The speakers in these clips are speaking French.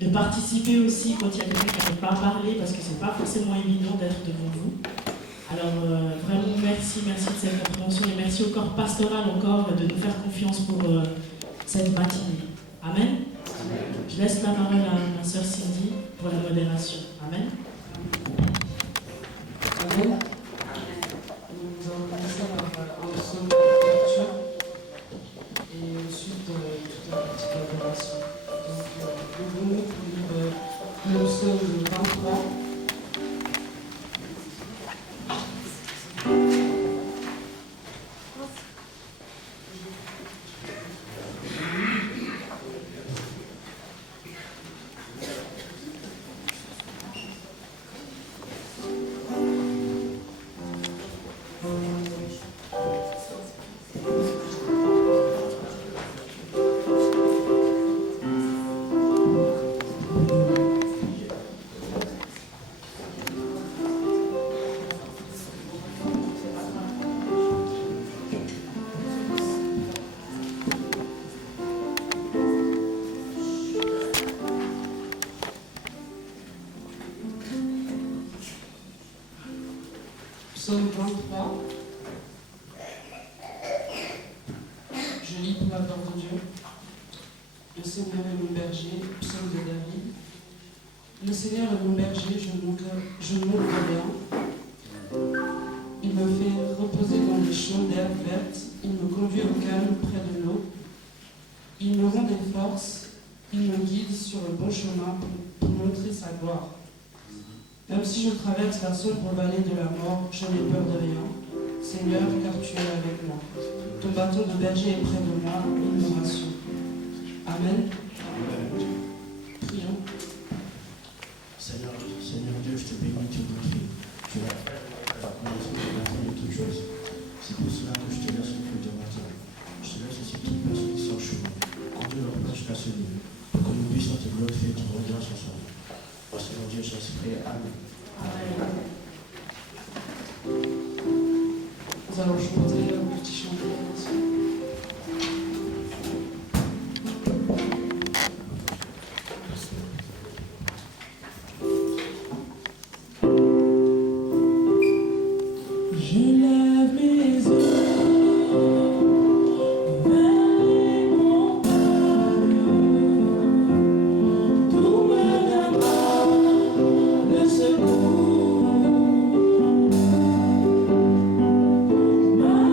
de participer aussi quand il y a quelqu'un qui n'arrive pas à parler, parce que c'est pas forcément évident d'être devant vous. Alors vraiment merci de cette compréhension et merci au corps pastoral encore de nous faire confiance pour cette matinée. Amen. Je laisse la parole à ma sœur Cindy pour la modération. Amen. Amen. Nous allons commencer par un psaume de lecture et ensuite toute la petite adoration. Donc, levons-nous pour lire le psaume 23. Psaume 23. Je lis pour la part de Dieu. Le Seigneur est mon berger, psaume de David. Le Seigneur est mon berger, je ne manque de rien. Il me fait reposer dans les champs d'herbes vertes, il me conduit au calme près de l'eau. Il me rend des forces, il me guide sur le bon chemin pour montrer sa gloire. Même si je traverse la sombre vallée de la mort, je n'ai peur de rien. Seigneur, car tu es avec moi. Ton bâton de berger est près de moi, il me rassure. Amen. Prions. Seigneur Dieu, je te bénis, tu me prie. Tu vas faire la connaissance de toutes choses. C'est pour cela que je te laisse le culte de matin. Je te laisse aussi toute personne qui sont chemin. Conduis leur pas jusqu'à ce lieu, pour que nous puissions te glorifier et te redire ensemble. Parce que mon Dieu, je suis prêt. Amen. Amen. Nous allons chanter un petit chant de l'adoration. Ma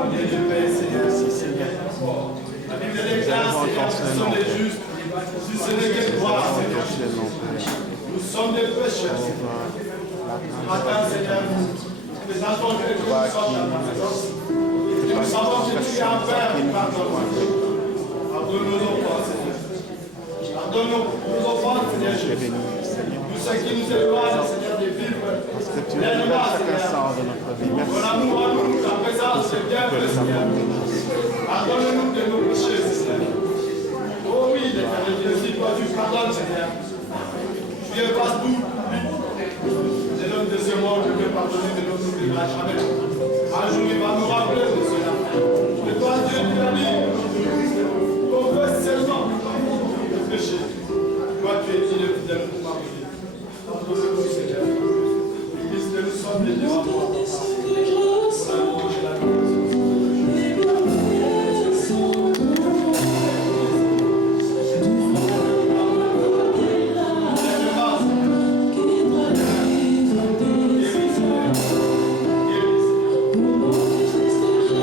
Merci Seigneur. La Bible déclare, Seigneur, que ce sont les justes. Si ce n'est que toi, Seigneur, nous sommes des pécheurs. Ce matin, Seigneur, nous présentons que nous sommes dans ta présence. Et nous savons que tu es un Père qui pardonne. Pardonne nos offenses, Seigneur. Pardonne nos offenses, Seigneur Jésus. Tout ce qui nous éloigne, Seigneur, de vivre. Parce que tu es chaque instant de notre vie. Merci. Ton amour à nous, ta présence est bien, Seigneur. Pardonne-nous de nos péchés, Seigneur. Oh oui, l'éternel Dieu, si toi tu pardonnes, Seigneur, tu effaces tout. C'est l'homme de ce monde qui peut pardonner, mais l'homme n'oubliera jamais. Un jour, il va nous rappeler de cela. Mais toi, Dieu, tu as dit, qu'on veut seulement le péché. Toi, tu es digne et fidèle pour pardonner. Pardonne-nous, Seigneur. L'église que nous sommes les devant toi. Pour la louange et la gloire. Thank you.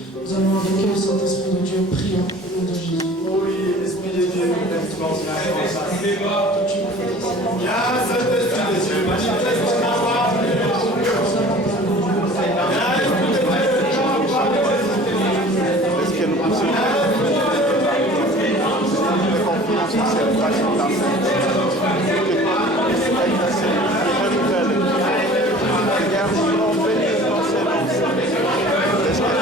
Nous allons invoquer le Saint-Esprit de Dieu. Prions au nom de Jésus. Oui, l'Esprit de Dieu, manifeste-toi. Viens, Saint-Esprit de Dieu, manifeste-toi. Est-ce que nous puissions de confiance en cette présentation que Seigneur, nous voulons bénir ton Seigneur. Est-ce que nous puissions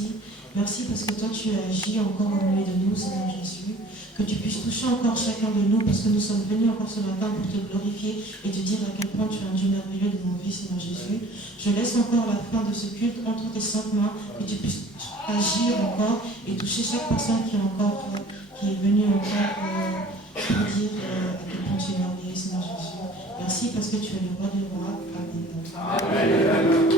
merci. Merci parce que toi, tu agis encore au milieu de nous, Seigneur Jésus. Que tu puisses toucher encore chacun de nous, parce que nous sommes venus encore ce matin pour te glorifier et te dire à quel point tu es un Dieu merveilleux de nos vies, Seigneur Jésus. Je laisse encore la fin de ce culte entre tes saintes mains, que tu puisses agir encore et toucher chaque personne qui est venue encore pour dire à quel point tu es merveilleux, Seigneur Jésus. Merci parce que tu es le roi des rois. Amen. Amen.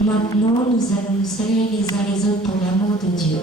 Maintenant, nous allons nous saluer les uns les autres pour l'amour de Dieu.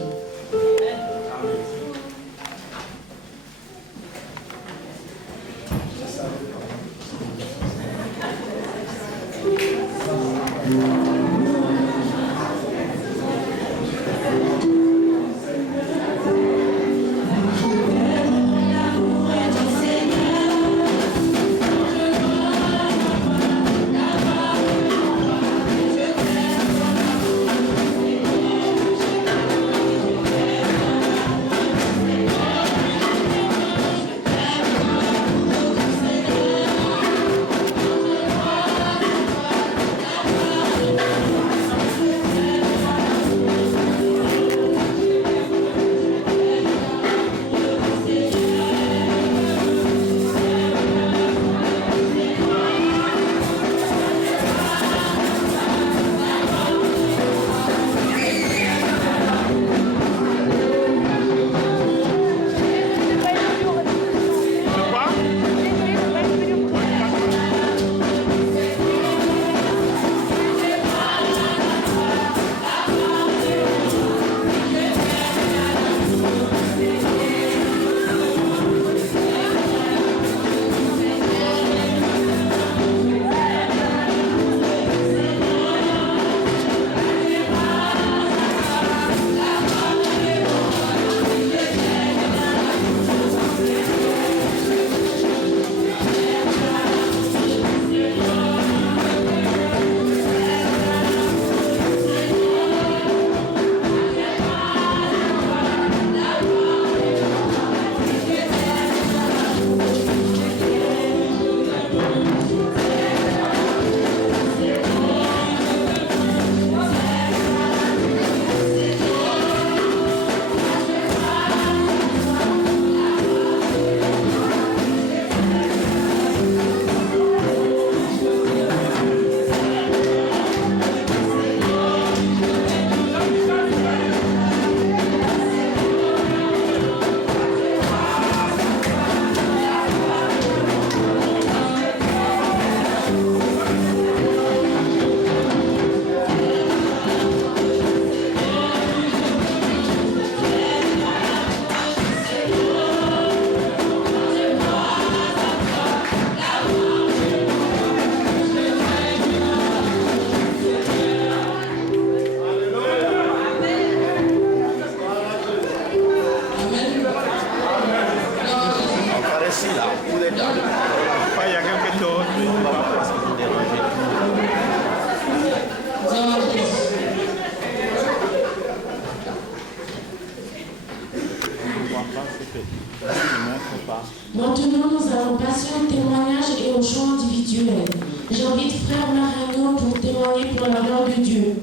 Maintenant, nous allons passer au témoignage et au chant individuel. J'invite frère Marino pour témoigner pour la gloire de Dieu.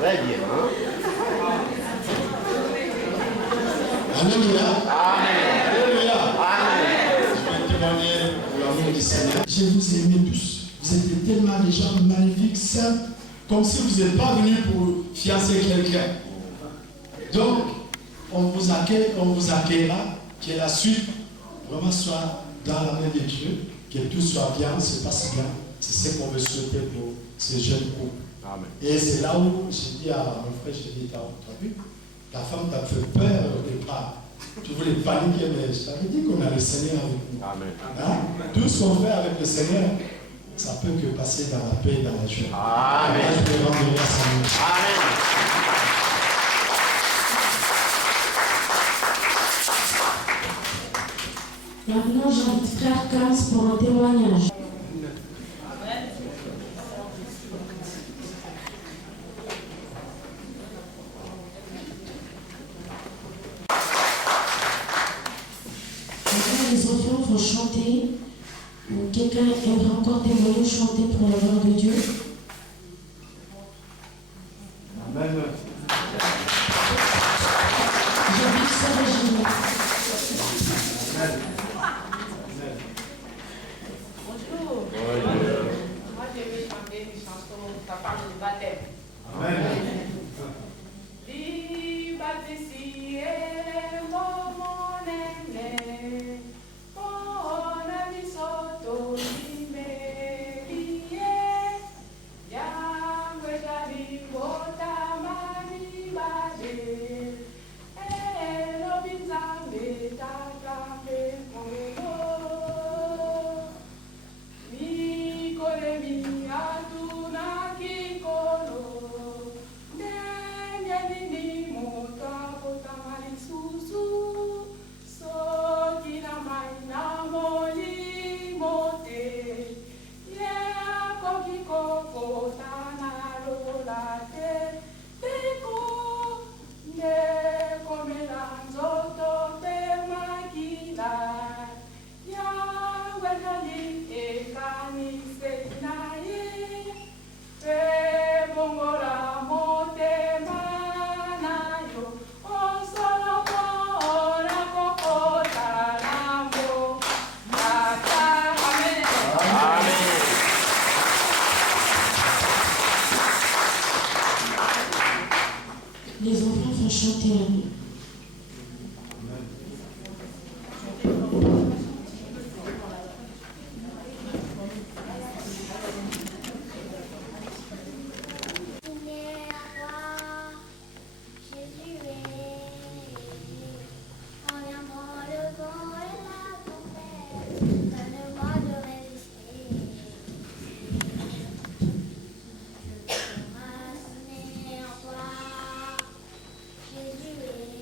Très bien. Alléluia. Amen. Alléluia. Amen. Je vais témoigner pour l'amour du Seigneur. Je vous aimais tous. Vous étiez tellement des gens magnifiques, simples, comme si vous n'êtes pas venus pour fiancer quelqu'un. Donc, on vous accueillera, que la suite vraiment soit dans la main de Dieu, que tout soit bien, se passe bien. C'est ce qu'on veut souhaiter pour ces jeunes couples. Amen. Et c'est là où j'ai dit à mon frère, j'ai dit, t'as vu, ta femme t'a fait peur au départ. Tu voulais paniquer, mais je t'avais dit qu'on a le Seigneur avec nous. Amen. Hein? Tout ce qu'on fait avec le Seigneur, ça peut que passer dans la paix et dans la joie. Amen. Je vais rendre grâce à nous. Amen. Maintenant, j'invite Frère Kams pour un témoignage. Maintenant, les enfants vont chanter. Quelqu'un aimerait encore témoigner, chanter pour la gloire de Dieu. Amen. J'invite Sœur Régine. Bonjour. Moi, je vais chanter une chanson, ça parle de baptême. Amen. Di battesi e mon enne, mon ami sotto di merie, yangue dari bota mani bade, e lo binzambe takambe mono, mi kore mi atuna kikono. Les enfants vont chanter à nous. Jésus est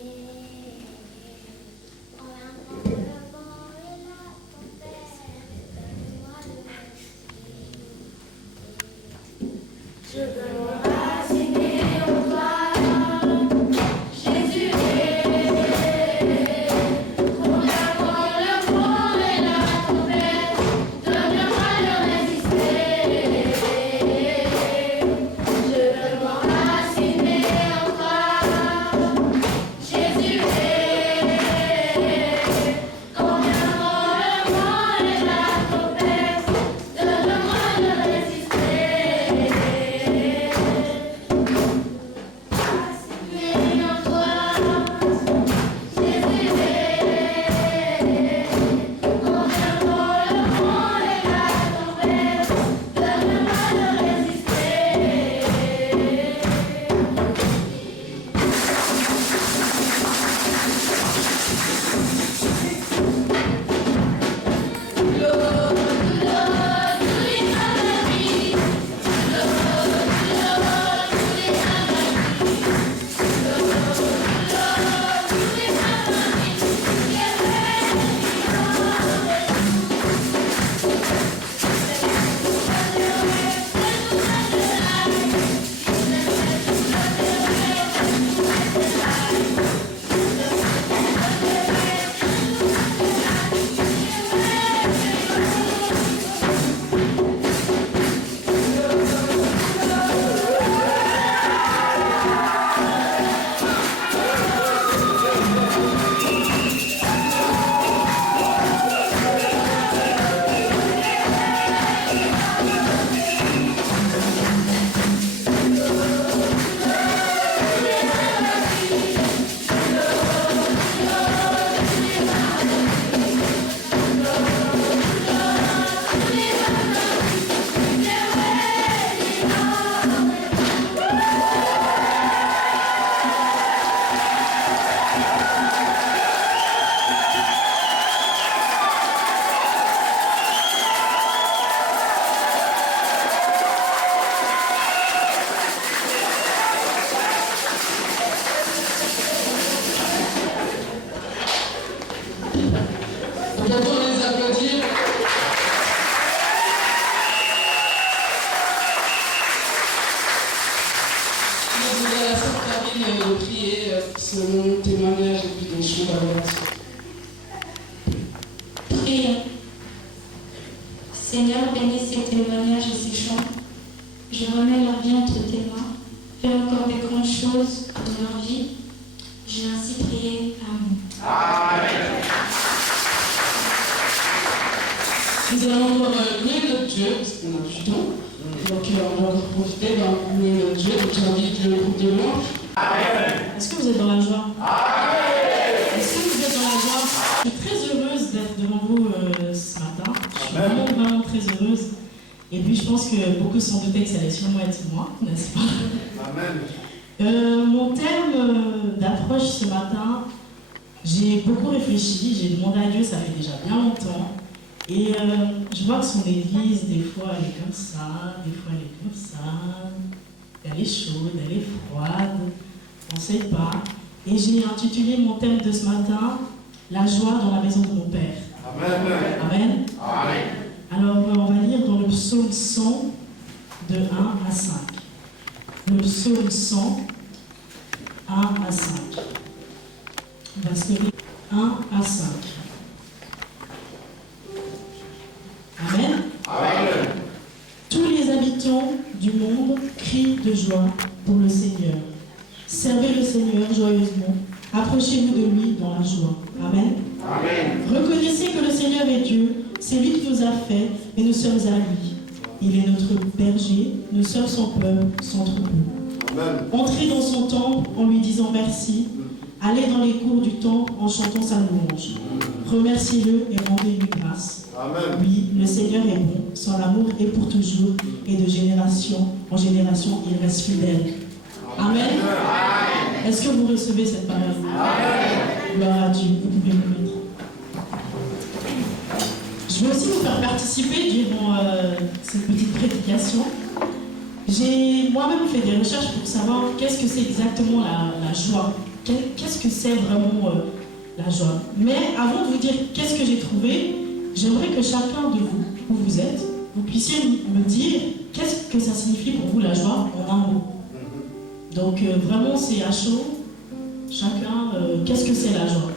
Peut-être on les applaudir. Je voudrais à la sœur Karine de prier selon témoignage et puis des choses à l'adoration. Prions. Seigneur, bénis ces témoignages et ces chants. Je remets leur vie entre tes mains. Fais encore des grandes choses dans leur vie. J'ai ainsi prié. Amen. Nous allons louer notre Dieu, parce qu'on a du temps. Donc on va en profiter pour louer notre Dieu. Donc j'invite le groupe de louange. Est-ce que vous êtes dans la joie? Est-ce que vous êtes dans la joie? Je suis très heureuse d'être devant vous ce matin. Je suis vraiment très heureuse. Et puis je pense que beaucoup se sont doutés que ça allait sûrement être moi, n'est-ce pas? Amen. Mon terme d'approche ce matin, j'ai beaucoup réfléchi, j'ai demandé à Dieu, ça fait déjà bien longtemps. Et je vois que son église, des fois, elle est comme ça, des fois, elle est comme ça. Elle est chaude, elle est froide, on ne sait pas. Et j'ai intitulé mon thème de ce matin, La joie dans la maison de mon Père. Amen. Amen. Amen. Alors, on va lire dans le psaume 100, de 1 à 5. Le psaume 100, 1 à 5. On va se lire 1 à 5. Amen. Amen. Tous les habitants du monde crient de joie pour le Seigneur. Servez le Seigneur joyeusement. Approchez-vous de lui dans la joie. Amen. Amen. Reconnaissez que le Seigneur est Dieu. C'est lui qui nous a fait et nous sommes à lui. Il est notre berger. Nous sommes son peuple, son troupeau. Amen. Entrez dans son temple en lui disant merci. Allez dans les cours du temple en chantant sa louange. Remerciez-le et rendez-lui grâce. Amen. Oui, le Seigneur est bon, son amour est pour toujours, et de génération en génération, il reste fidèle. Amen. Est-ce que vous recevez cette parole? Amen. Gloire à Dieu, vous pouvez vous mettre. Je vais aussi vous faire participer durant cette petite prédication. J'ai moi-même fait des recherches pour savoir qu'est-ce que c'est exactement la joie. Qu'est-ce que c'est vraiment la joie. Mais avant de vous dire qu'est-ce que j'ai trouvé, j'aimerais que chacun de vous, où vous êtes, vous puissiez me dire qu'est-ce que ça signifie pour vous la joie en un mot. Donc vraiment c'est à chaud. Chacun, qu'est-ce que c'est la joie?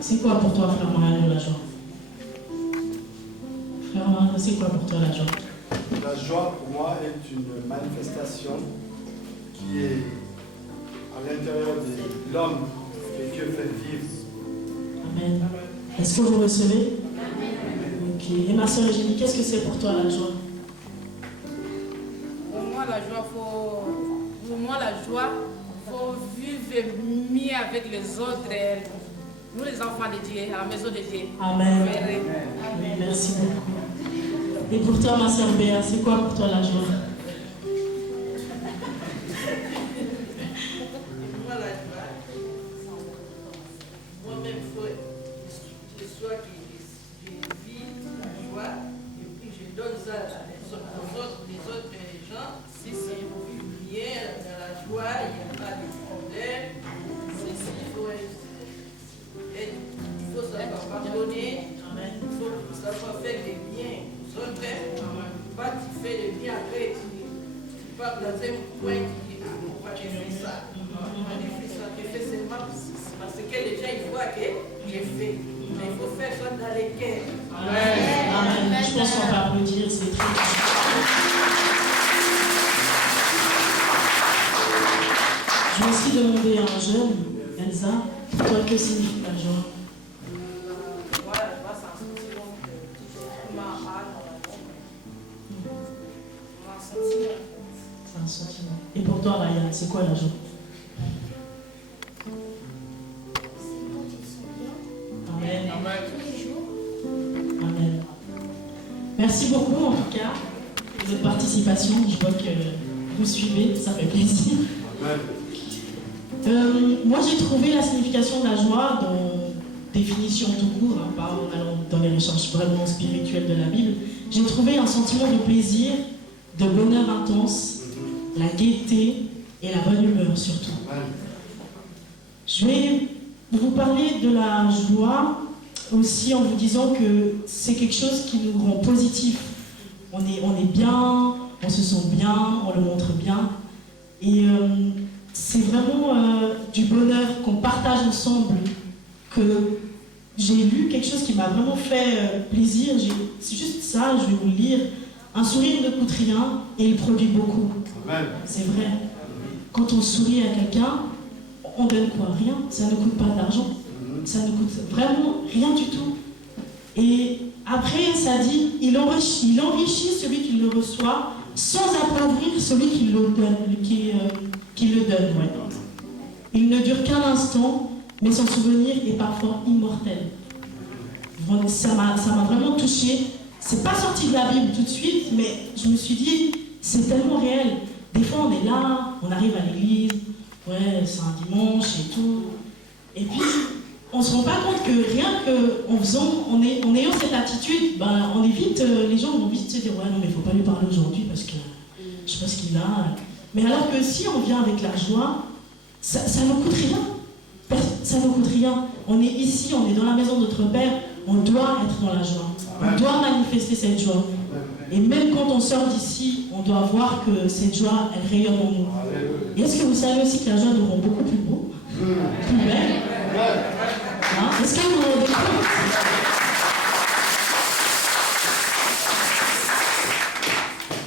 C'est quoi pour toi, frère Mariano, la joie? Frère Mariano, c'est quoi pour toi la joie? La joie pour moi est une manifestation qui est à l'intérieur de l'homme que Dieu fait vivre. Amen. Est-ce que vous recevez? Ok. Et ma soeur Eugénie, qu'est-ce que c'est pour toi la joie? Pour moi, la joie, faut vivre mieux avec les autres. Nous, les enfants de Dieu, à la maison de Dieu. Amen. Oui, merci beaucoup. Et pour toi, ma soeur Béa, c'est quoi pour toi la joie? Moi-même, il faut que je sois qui vis la joie et puis je donne ça aux autres, les autres gens. Si vous vivez bien dans la joie, il n'y a pas de problème. Il faut savoir pardonner, il faut savoir faire des biens aux autres. Pas tu fais des biens après, tu pars dans un coin qui dit pourquoi j'ai fait ça. J'ai fait seulement parce que les gens ils voient que j'ai fait. Mais il faut faire ça dans les cœurs. Amen. Je pense qu'on peut applaudir, c'est très bien. Je vais aussi demander à un jeune, Elsa, pour toi, que signifie la joie? Moi, la joie, c'est un sentiment qui m'a un sentiment. C'est un sentiment. Et pour toi, Ryan, c'est quoi la joie? Amen. Amen. Merci beaucoup en tout cas de votre participation. Je vois que vous suivez, ça fait plaisir. Moi j'ai trouvé la signification de la joie dans définition tout court, hein, pas en allant dans les recherches vraiment spirituelles de la Bible. J'ai trouvé un sentiment de plaisir, de bonheur intense, la gaieté et la bonne humeur surtout. Je vais vous parler de la joie aussi en vous disant que c'est quelque chose qui nous rend positifs. On est bien, on se sent bien, on le montre bien. Et c'est vraiment du bonheur qu'on partage ensemble, que j'ai lu quelque chose qui m'a vraiment fait plaisir. C'est juste ça, je vais vous le lire. Un sourire ne coûte rien et il produit beaucoup. C'est vrai. Quand on sourit à quelqu'un, on donne quoi? Rien. Ça ne coûte pas d'argent. Ça ne coûte vraiment rien du tout. Et après, ça dit, il enrichit celui qui le reçoit sans appauvrir celui qui le donne. Ouais. Il ne dure qu'un instant, mais son souvenir est parfois immortel. Ça m'a vraiment touchée. C'est pas sorti de la Bible tout de suite, mais je me suis dit, c'est tellement réel. Des fois, on est là, on arrive à l'église, ouais, c'est un dimanche et tout. Et puis, on se rend pas compte que rien qu'en ayant cette attitude, ben, les gens vont vite se dire, ouais, non, mais il faut pas lui parler aujourd'hui parce que je sais pas ce qu'il a. Mais alors que si on vient avec la joie, ça ne coûte rien. Ça ne coûte rien. On est ici, on est dans la maison de notre Père, on doit être dans la joie. On doit manifester cette joie. Et même quand on sort d'ici, on doit voir que cette joie, elle rayonne en nous. Et est-ce que vous savez aussi que la joie nous rend beaucoup plus beau, plus belle? Hein? Est-ce que vous vous rendez compte?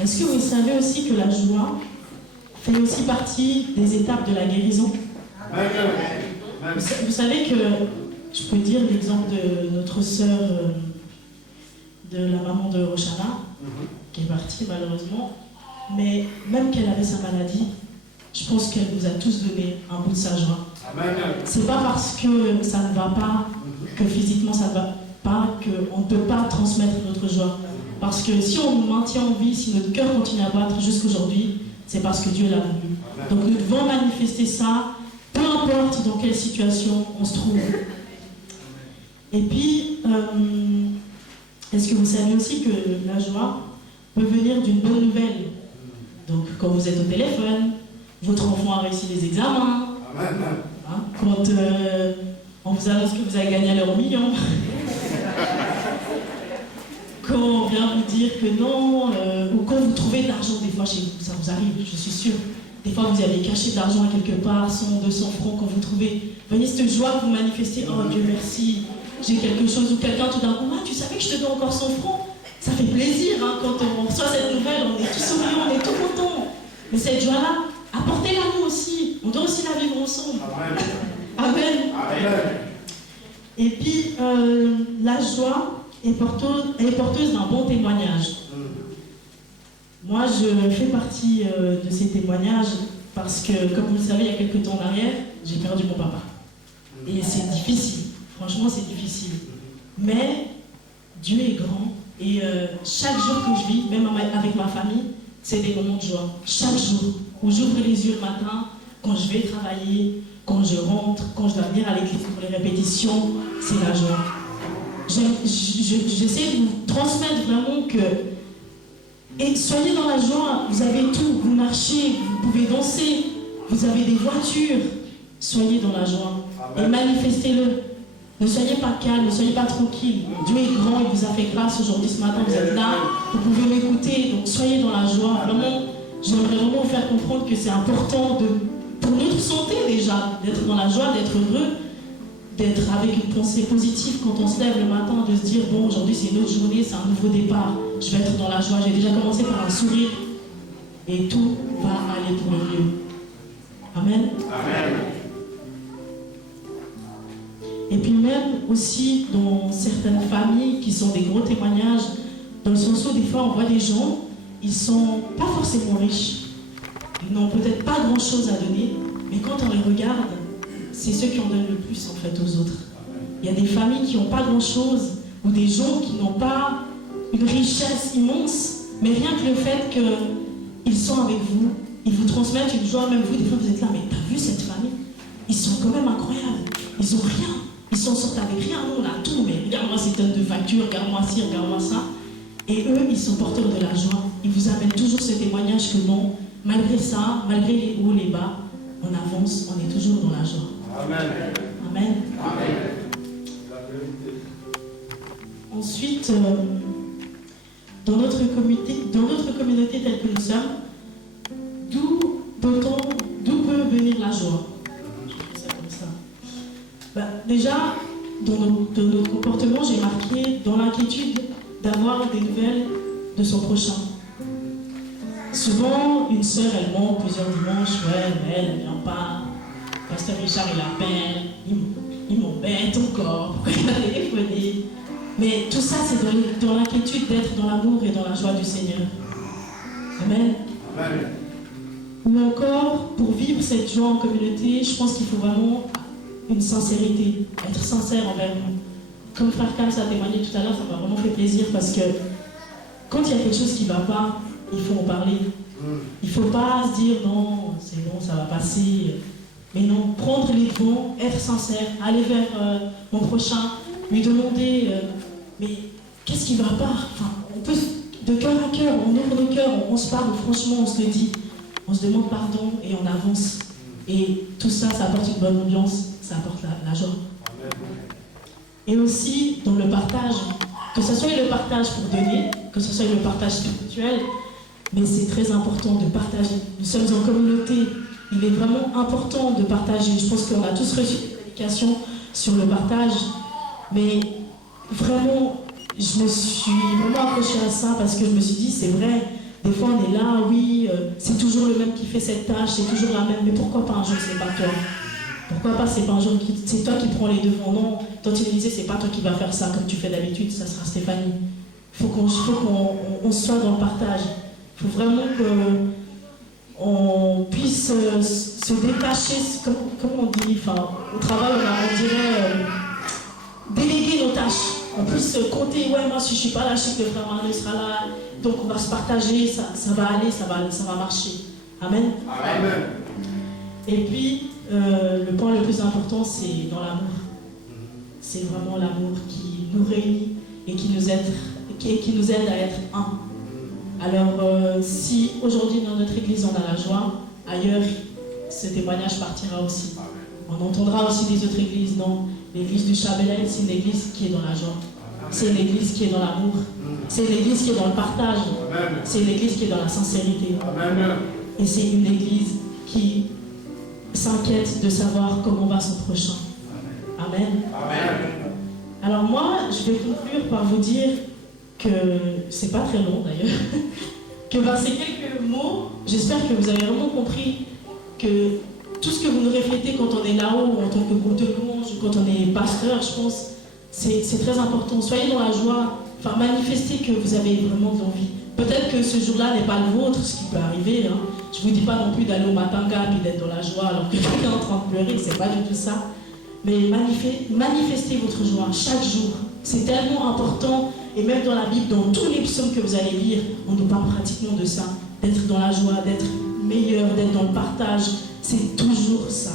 Est-ce que vous savez aussi que la joie fait aussi partie des étapes de la guérison? Vous savez que, je peux dire l'exemple de notre sœur, de la maman de Rochana, qui est partie malheureusement, mais même qu'elle avait sa maladie, je pense qu'elle nous a tous donné un bout de sa joie. C'est pas parce que ça ne va pas, que physiquement ça ne va pas, qu'on ne peut pas transmettre notre joie. Parce que si on nous maintient en vie, si notre cœur continue à battre jusqu'aujourd'hui, c'est parce que Dieu l'a voulu. Donc nous devons manifester ça, peu importe dans quelle situation on se trouve. Et puis, est-ce que vous savez aussi que la joie peut venir d'une bonne nouvelle? Donc quand vous êtes au téléphone, votre enfant a réussi les examens, hein, quand on vous annonce que vous avez gagné à l'euro million, quand on vient vous dire que non, ou quand vous trouvez de l'argent, des fois chez vous, ça vous arrive, je suis sûre. Des fois vous avez caché de l'argent à quelque part, 100, 200 francs, quand vous trouvez, venez cette joie que vous manifestez, oh Dieu merci, j'ai quelque chose, ou quelqu'un tout d'un coup, ah, tu savais que je te donne encore 100 francs? Ça fait plaisir, hein, quand on reçoit cette nouvelle, on est tous souriants, on est tout contents. Mais cette joie-là, apportez-la nous aussi, on doit aussi la vivre ensemble. Amen. Amen. Et puis, la joie est porteuse d'un bon témoignage. Moi, je fais partie de ces témoignages parce que, comme vous le savez, il y a quelques temps en arrière, j'ai perdu mon papa. Et c'est difficile, franchement c'est difficile. Mais Dieu est grand et chaque jour que je vis, même avec ma famille, c'est des moments de joie. Chaque jour où j'ouvre les yeux le matin, quand je vais travailler, quand je rentre, quand je dois venir à l'église pour les répétitions, c'est la joie. J'essaie de vous transmettre vraiment que... Et soyez dans la joie, vous avez tout, vous marchez, vous pouvez danser, vous avez des voitures. Soyez dans la joie et manifestez-le. Ne soyez pas calme, ne soyez pas tranquille. Dieu est grand, il vous a fait grâce aujourd'hui, ce matin, vous êtes là, vous pouvez m'écouter, donc soyez dans la joie. Vraiment, j'aimerais vraiment vous faire comprendre que c'est important pour notre santé déjà, d'être dans la joie, d'être heureux, d'être avec une pensée positive quand on se lève le matin, de se dire bon, aujourd'hui c'est une autre journée, c'est un nouveau départ, je vais être dans la joie. J'ai déjà commencé par un sourire et tout va aller pour le mieux. Amen. Amen. Et puis même aussi dans certaines familles qui sont des gros témoignages, dans le sens où des fois on voit des gens, ils sont pas forcément riches, ils n'ont peut-être pas grand chose à donner, mais quand on les regarde, c'est ceux qui en donnent le plus en fait aux autres. Il y a des familles qui n'ont pas grand chose, ou des gens qui n'ont pas une richesse immense, mais rien que le fait qu'ils sont avec vous, ils vous transmettent une joie, même vous, des fois vous êtes là, mais t'as vu cette famille? Ils sont quand même incroyables, ils ont rien. Ils s'en sortent avec rien, nous on a tout, mais regarde-moi ces tonnes de factures, regarde-moi ci, regarde-moi ça. Et eux, ils sont porteurs de la joie. Ils vous amènent toujours ce témoignage que non, malgré ça, malgré les hauts, les bas, on avance, on est toujours dans la joie. Amen. Amen. Amen. Ensuite, dans notre communauté telle que nous sommes, d'où peut venir la joie? Je fais ça comme ça. Déjà, dans notre comportement, j'ai marqué dans l'inquiétude d'avoir des nouvelles de son prochain. Souvent, une sœur, elle ment plusieurs dimanches, ouais, mais elle vient pas. Pasteur Richard, il appelle, il m'embête encore, pourquoi il a téléphoné? Mais tout ça, c'est dans l'inquiétude d'être dans l'amour et dans la joie du Seigneur. Amen. Amen. Ou encore, pour vivre cette joie en communauté, je pense qu'il faut vraiment une sincérité, être sincère envers nous. Comme Frère Cam a témoigné tout à l'heure, ça m'a vraiment fait plaisir parce que quand il y a quelque chose qui ne va pas, il faut en parler. Il ne faut pas se dire non, c'est bon, ça va passer. Mais non, prendre les devants, être sincère, aller vers mon prochain, lui demander mais qu'est-ce qui ne va pas? Enfin, on peut, de cœur à cœur, on ouvre nos cœurs, on se parle, franchement, on se le dit, on se demande pardon et on avance. Et tout ça, ça apporte une bonne ambiance, ça apporte la joie. Et aussi dans le partage, que ce soit le partage pour donner, que ce soit le partage spirituel, mais c'est très important de partager. Nous sommes en communauté, il est vraiment important de partager. Je pense qu'on a tous reçu des prédications sur le partage, mais vraiment, je me suis vraiment accrochée à ça parce que je me suis dit, c'est vrai, des fois on est là, oui, c'est toujours le même qui fait cette tâche, c'est toujours la même, mais pourquoi pas un jour c'est pas toi? Pourquoi pas c'est pas un jour c'est toi qui prends les devants? Non, toi tu me disais, c'est pas toi qui vas faire ça comme tu fais d'habitude, ça sera Stéphanie. Il faut qu'on soit dans le partage. Il faut vraiment qu'on puisse se détacher, comme on dit, enfin, au travail on dirait déléguer nos tâches. On puisse compter, ouais, moi si je ne suis pas là, je sais que le frère Manu sera là, donc on va se partager, ça va aller, ça va marcher. Amen. Amen. Et puis, le point le plus important, c'est dans l'amour. C'est vraiment l'amour qui nous réunit et qui nous aide à être un. Alors, si aujourd'hui dans notre église on a la joie, ailleurs, ce témoignage partira aussi. On entendra aussi des autres églises, non? L'église du Chabelain, c'est une église qui est dans la joie. C'est une église qui est dans l'amour. C'est une église qui est dans le partage. C'est une église qui est dans la sincérité. Et c'est une église qui s'inquiète de savoir comment va son prochain. Amen. Alors moi, je vais conclure par vous dire que, c'est pas très long d'ailleurs, que ces quelques mots, j'espère que vous avez vraiment compris que tout ce que vous nous reflétez quand on est là-haut, en tant que groupe de louange, ou quand on est pasteur, je pense, c'est très important. Soyez dans la joie, enfin manifestez que vous avez vraiment envie. Peut-être que ce jour-là n'est pas le vôtre, ce qui peut arriver. Hein. Je ne vous dis pas non plus d'aller au matanga et d'être dans la joie alors que quelqu'un est en train de pleurer, c'est pas du tout ça. Mais manifestez votre joie chaque jour. C'est tellement important, et même dans la Bible, dans tous les psaumes que vous allez lire, on nous parle pratiquement de ça, d'être dans la joie, d'être meilleur, d'être dans le partage. C'est toujours ça.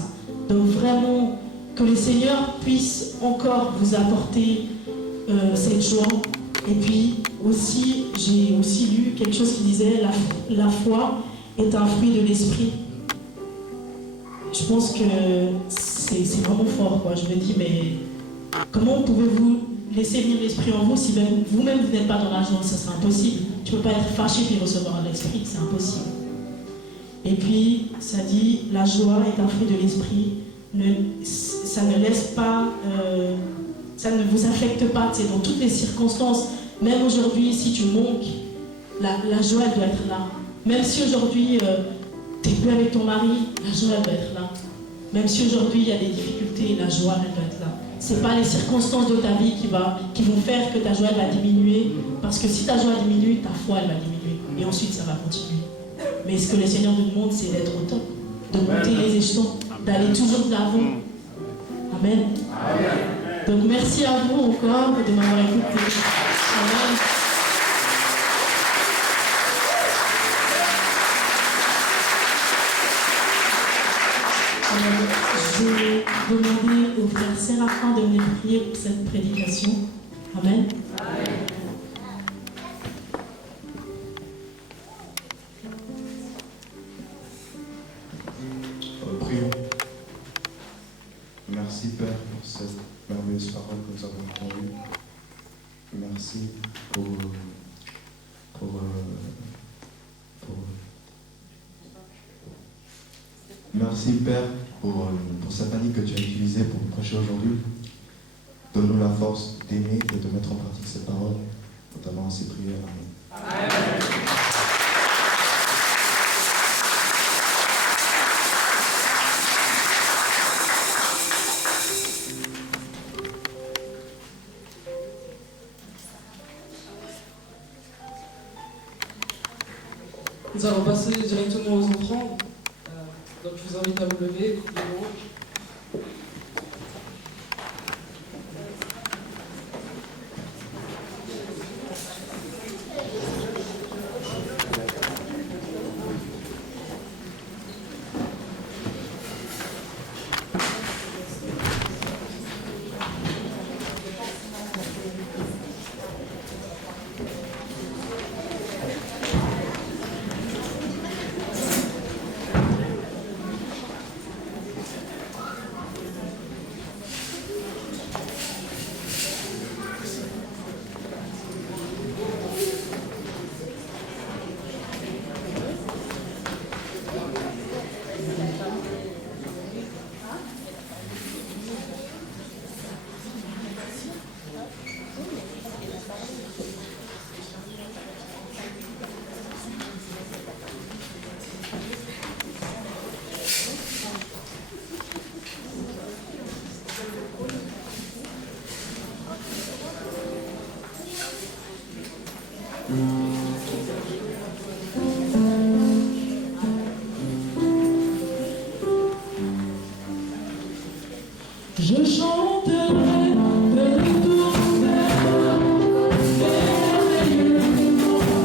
Donc vraiment, que le Seigneur puisse encore vous apporter cette joie. Et puis aussi, j'ai aussi lu quelque chose qui disait la foi est un fruit de l'esprit. Je pense que c'est vraiment fort, quoi. Je me dis, mais comment pouvez-vous laisser venir l'esprit en vous si vous-même vous n'êtes pas dans la joie? Ça serait impossible. Tu ne peux pas être fâché puis recevoir l'esprit, c'est impossible. Et puis, ça dit, la joie est un fruit de l'esprit. Ça ne laisse pas, ça ne vous affecte pas, c'est dans toutes les circonstances. Même aujourd'hui, si tu manques, la joie, elle doit être là. Même si aujourd'hui, tu n'es plus avec ton mari, la joie, elle doit être là. Même si aujourd'hui, il y a des difficultés, la joie, elle doit être là. Ce n'est pas les circonstances de ta vie qui vont faire que ta joie, elle va diminuer. Parce que si ta joie diminue, ta foi, elle va diminuer. Et ensuite, ça va continuer. Mais ce que le Seigneur nous demande, c'est d'être au top, de monter les échelons, d'aller toujours de l'avant. Amen. Donc merci à vous encore de m'avoir écouté. Amen. Je vais demander au frère Séraphin de venir prier pour cette prédication. Amen. Prions. Merci Merci Père pour cette merveilleuse parole que nous avons entendue. Merci pour Merci Père pour cette année que tu as utilisée pour nous prêcher aujourd'hui. Donne-nous la force d'aimer et de mettre en pratique ces paroles, notamment en ces prières. Amen. Amen. Nous allons passer directement aux offrandes. Donc je vous invite à vous lever, groupe de louange. Je chanterai de retour vers merveilleux mon papa.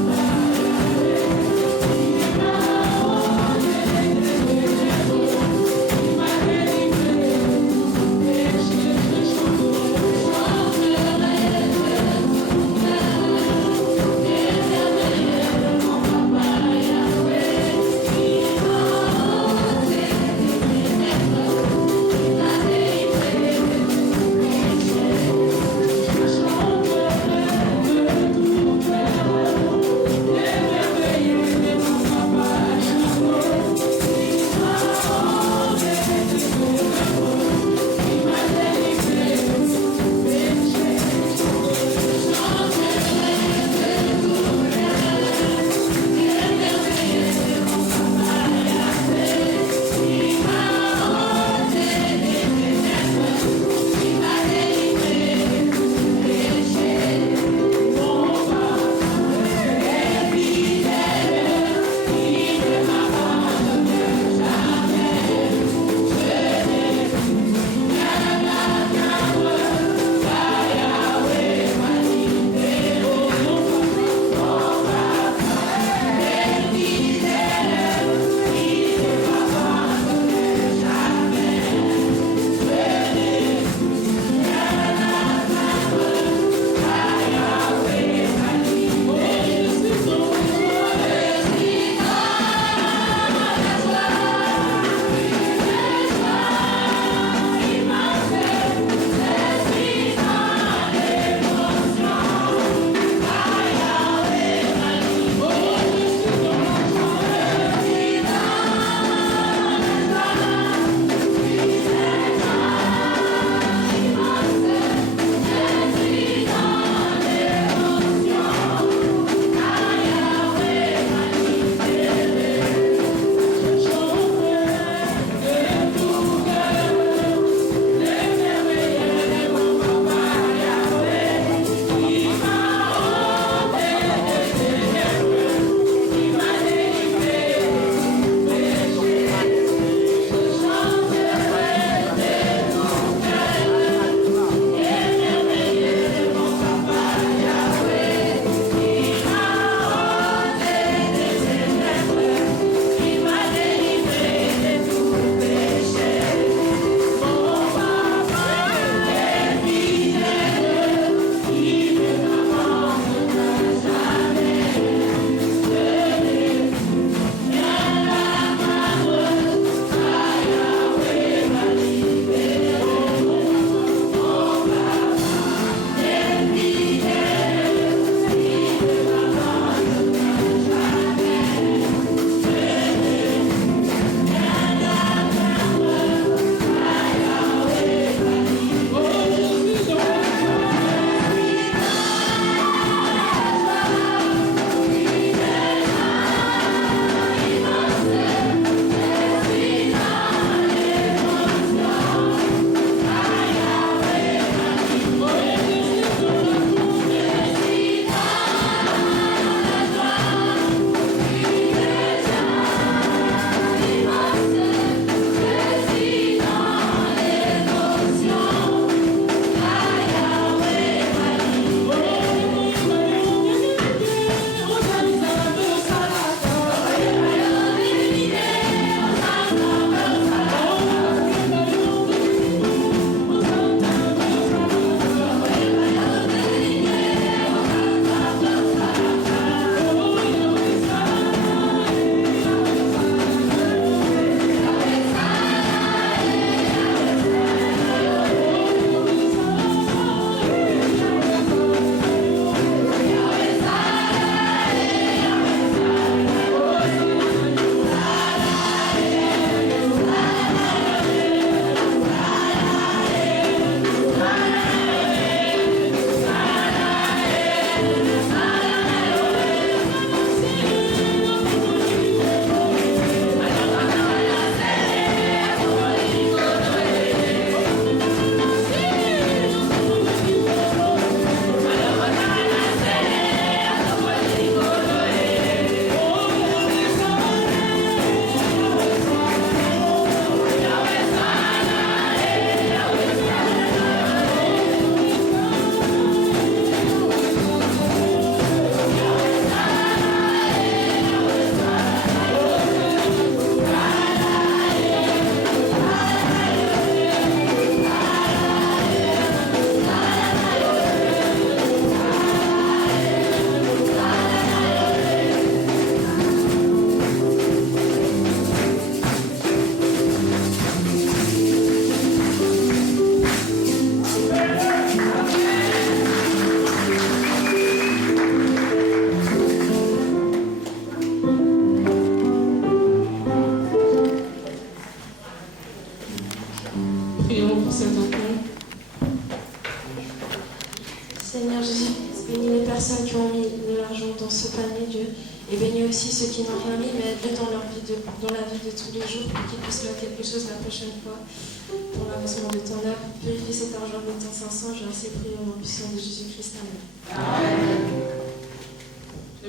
Seigneur Jésus, bénis les personnes qui ont mis de l'argent dans ce panier, Dieu, et bénis aussi ceux qui n'ont rien mis, mais aide dans leur vie dans la vie de tous les jours, pour qu'ils puissent mettre quelque chose la prochaine fois pour l'avancement de ton œuvre. Purifie cet argent de ton Saint-Sang, je ainsi prie au nom puissant de Jésus-Christ. Amen.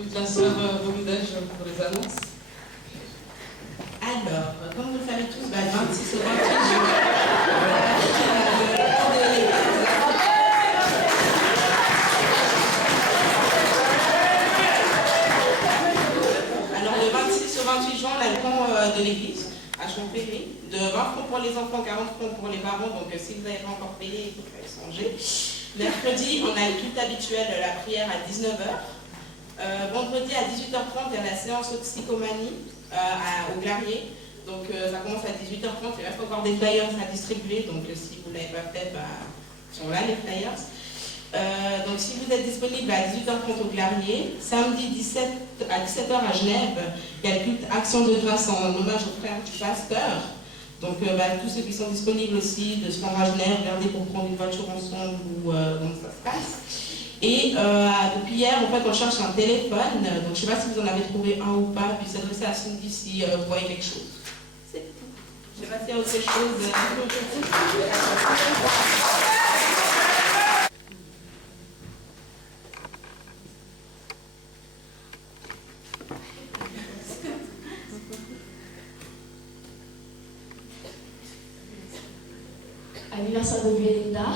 La sœur Bomidège pour les annonces. Alors, comme vous le savez tous, 26 au 28 juin, alors le 26 au 28 juin, on a le camp de l'église à Champéry, de 20 francs pour les enfants, 40 francs pour les parents, donc si vous n'avez pas encore payé, il faut changer. Mercredi, on a le culte habituel, la prière à 19h. Vendredi à 18h30, il y a la séance oxycomanie au Glarier. Donc ça commence à 18h30, il reste encore des flyers à distribuer, donc si vous ne l'avez pas fait, ils sont là les flyers. Donc si vous êtes disponible à 18h30 au Glarier, samedi à 17h à Genève, il y a le culte Action de grâce en hommage au frère du pasteur. Donc tous ceux qui sont disponibles aussi de se rendre à Genève, regardez pour prendre une voiture ensemble ou comment ça se passe. Et depuis hier, en fait, on cherche un téléphone, donc je ne sais pas si vous en avez trouvé un ou pas, puis s'adresser à Cindy si vous voyez quelque chose. C'est tout. Je ne sais pas s'il y a autre chose. Anniversaire de Belinda.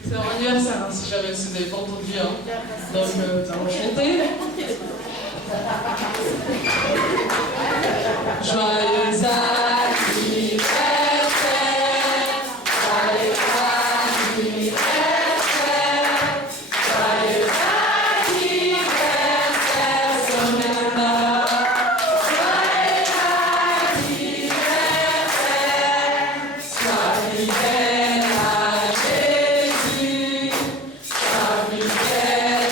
C'est leur anniversaire, hein, si jamais vous n'avez pas entendu. Hein. Donc, nous allons chanter. Joyeux anniversaire, joyeux anniversaire, joyeux anniversaire, Somena. Joyeux anniversaire, sois fidèle à Jésus, sois fidèle à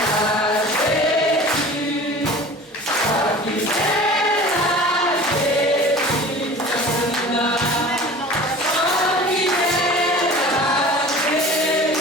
Jésus, sois fidèle à Jésus, Somena. Sois fidèle à Jésus, joyeux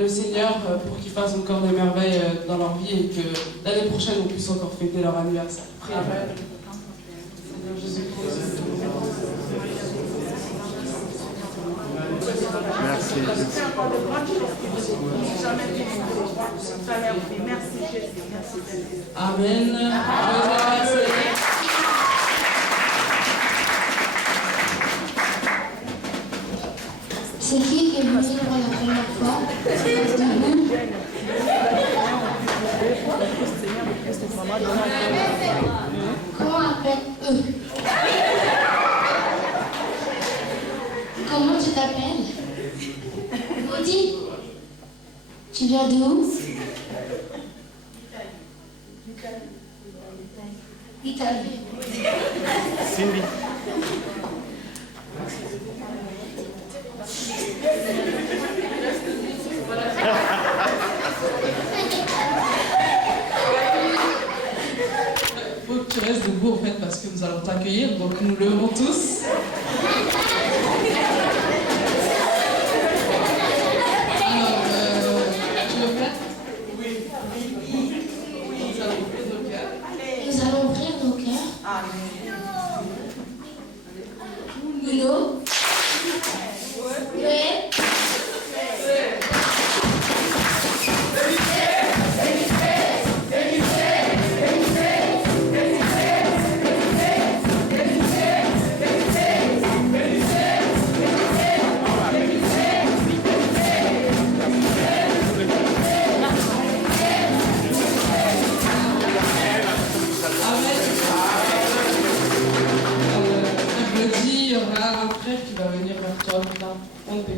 le Seigneur pour qu'il fasse encore des merveilles dans leur vie et que l'année prochaine on puisse encore fêter leur anniversaire. Amen. Seigneur Jésus-Christ. Merci. Merci Jésus. Merci. Amen. C'est qui est venu pour la première fois? Comment appellent-eux? Comment tu t'appelles? Woody? Tu viens d'où? Italie. Cindy. Il faut que tu restes debout en fait parce que nous allons t'accueillir, donc nous levons tous. Alors, tu veux faire? Oui.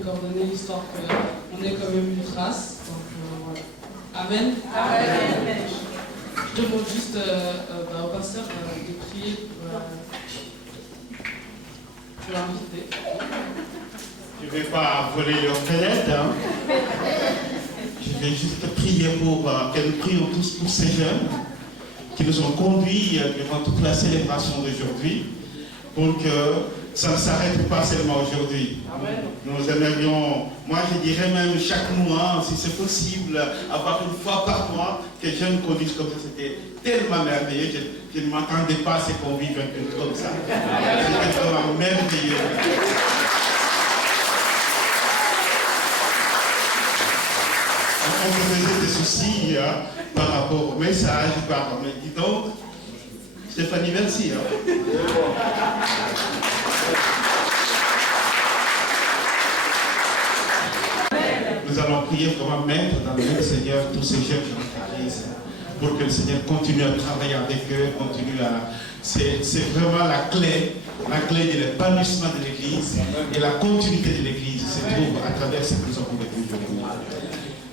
les coordonnées, histoire qu'on ait quand même une trace. Donc voilà. Amen. Amen. Je demande juste au pasteur de prier pour l'inviter. Je ne vais pas voler leur fenêtre. Hein. Je vais juste prier pour que nous prions tous pour ces jeunes qui nous ont conduits durant toute la célébration d'aujourd'hui, pour que ça ne s'arrête pas seulement aujourd'hui. Nous aimerions, moi je dirais même chaque mois, si c'est possible, avoir une fois par mois que les jeunes conduisent comme ça. C'était tellement merveilleux. Je ne m'attendais pas à ce qu'on vive un peu comme ça. C'était vraiment merveilleux. On se faisait des soucis par rapport au message, mais dis donc, Stéphanie, merci. Nous allons prier vraiment mettre dans le nom du Seigneur tous ces jeunes qui nous église pour que le Seigneur continue à travailler avec eux, continue à... C'est vraiment la clé de l'épanouissement de l'Église et la continuité de l'Église se trouve à travers ce que nous avons vécu aujourd'hui.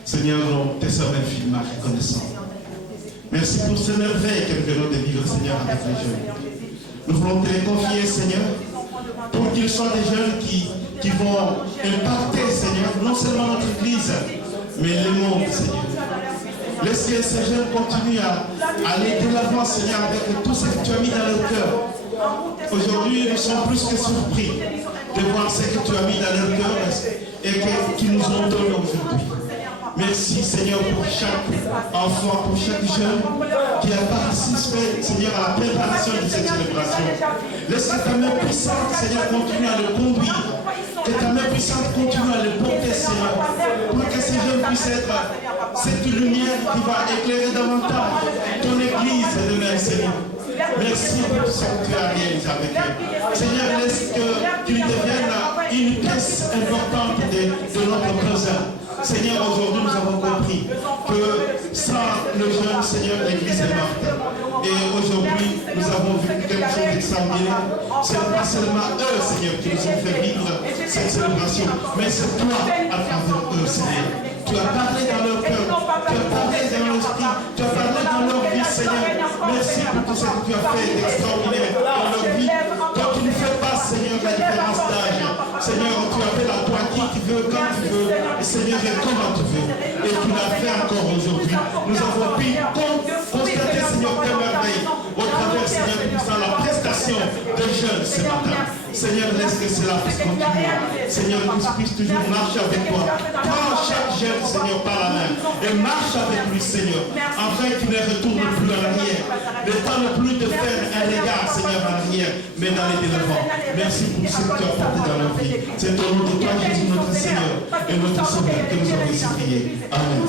Seigneur, nous te sommes infiniment reconnaissants. Merci pour ce merveille que nous venons de vivre, Seigneur, avec les jeunes. Nous voulons te les confier, Seigneur, pour qu'ils soient des jeunes qui vont impacter, Seigneur, non seulement notre Église, mais le monde, Seigneur. Laisse que ces jeunes continuent à aller de l'avant, Seigneur, avec tout ce que tu as mis dans leur cœur. Aujourd'hui, nous sommes plus que surpris de voir ce que tu as mis dans leur cœur et que tu nous en donnes aujourd'hui. Merci, Seigneur, pour chaque enfant, pour chaque jeune qui a participé, Seigneur, à la préparation de cette célébration. Laisse que ta main puissante, Seigneur, continue à le conduire. Que ta main puissante continue à le porter, Seigneur, pour que ces jeunes puissent être cette lumière qui va éclairer davantage ton Église demain, Seigneur. Merci pour ce que tu as réalisé avec eux. Seigneur, laisse qu'ils deviennent une pièce importante de notre présent. Seigneur, aujourd'hui nous avons compris que sans le jeune, Seigneur, l'Église est morte. Et aujourd'hui, nous avons vu quelque chose d'extraordinaire. Ce n'est pas seulement eux, Seigneur, qui nous ont fait vivre cette célébration, mais c'est toi à travers eux, Seigneur. Tu as parlé dans leur cœur, tu as parlé dans leur esprit, tu as parlé dans leur vie, Seigneur. Merci pour tout ce que tu as fait d'extraordinaire dans leur vie. Toi, tu ne fais pas, Seigneur, la différence d'âge. Seigneur, tu appelles à toi qui tu veux, quand tu veux. Et Seigneur, et comment tu veux. Et tu l'as fait encore aujourd'hui. Nous avons pu constater, Seigneur, tes merveilles au travers, Seigneur, de la prestation des jeunes ce matin. Seigneur, laisse que cela puisse continuer. Seigneur, que tu puisses toujours marcher avec toi. Prends chaque jeune, Seigneur, par la main et marche avec lui, Seigneur, afin qu'il ne retourne plus en arrière. Ne tente plus de faire un regard, Seigneur, en arrière, mais d'aller de l'avant. Merci pour ce que tu as apporté dans leur vie. C'est au nom de toi, Jésus, notre Seigneur et notre Sauveur, que nous avons ici prié. Amen.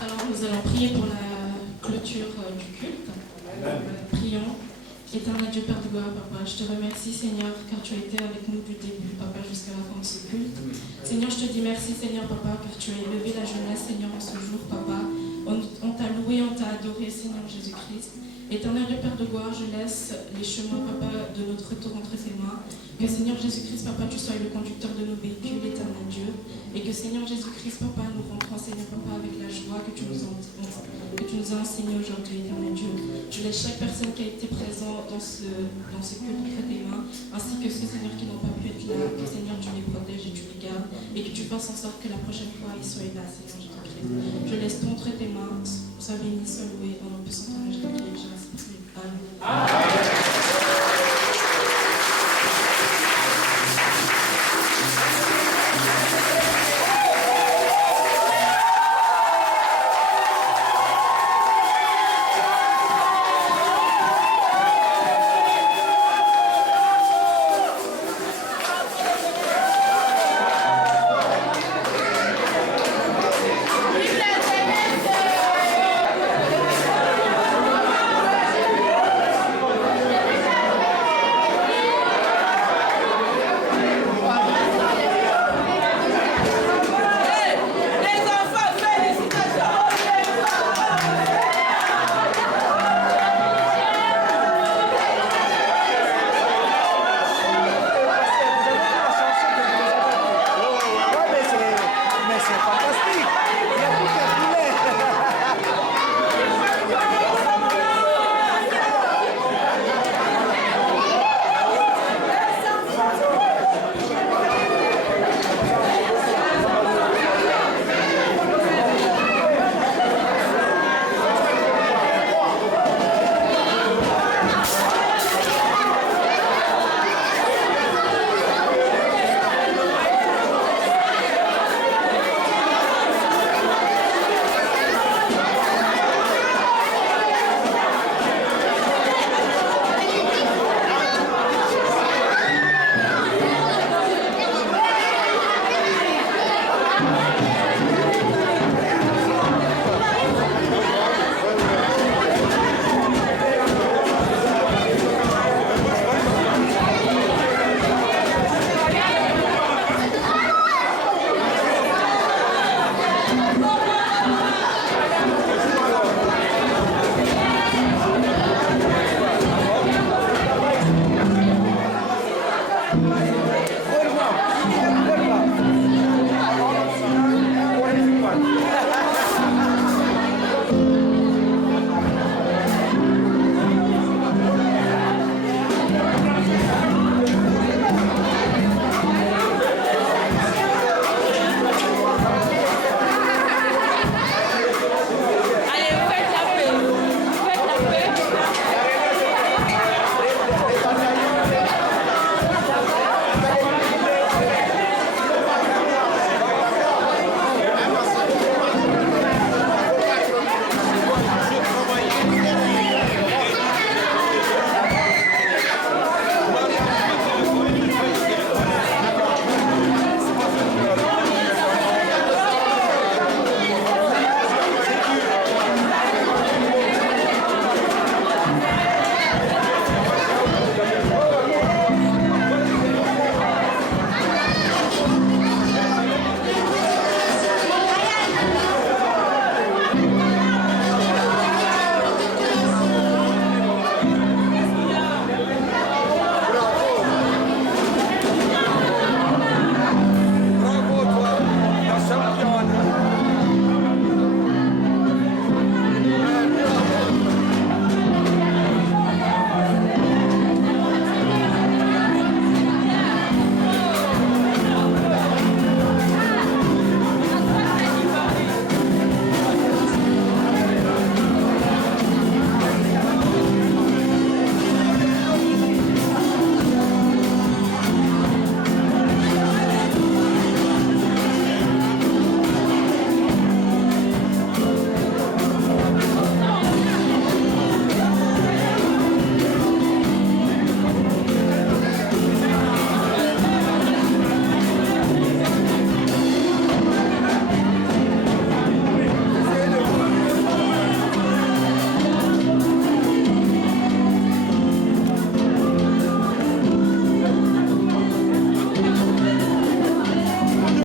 Alors nous allons prier pour la clôture du culte. Prions. Éternel Dieu, Père de gloire, Papa, je te remercie, Seigneur, car tu as été avec nous du début, Papa, jusqu'à la fin de ce culte. Seigneur, je te dis merci, Seigneur, Papa, car tu as élevé la jeunesse, Seigneur, en ce jour, Papa. On t'a loué, on t'a adoré, Seigneur Jésus-Christ. Éternel Dieu, Père de gloire, je laisse les chemins, Papa, de notre retour entre tes mains. Que Seigneur Jésus-Christ, Papa, tu sois le conducteur de nos véhicules, éternel Dieu. Et que Seigneur Jésus-Christ, Papa, nous rentrons, Seigneur, Papa, avec la joie que tu nous as enseigné aujourd'hui, éternel Dieu. Je laisse chaque personne qui a été présente dans ce culte entre tes mains, ainsi que ceux, Seigneur, qui n'ont pas pu être là. Que Seigneur, tu les protèges et tu les gardes. Et que tu fasses en sorte que la prochaine fois, ils soient là, Seigneur Jésus-Christ. Je laisse tout entre tes mains. Sois béni, sois loué. Dans le puissant nom de Jésus-Christ, j'ai ainsi prié. Amen.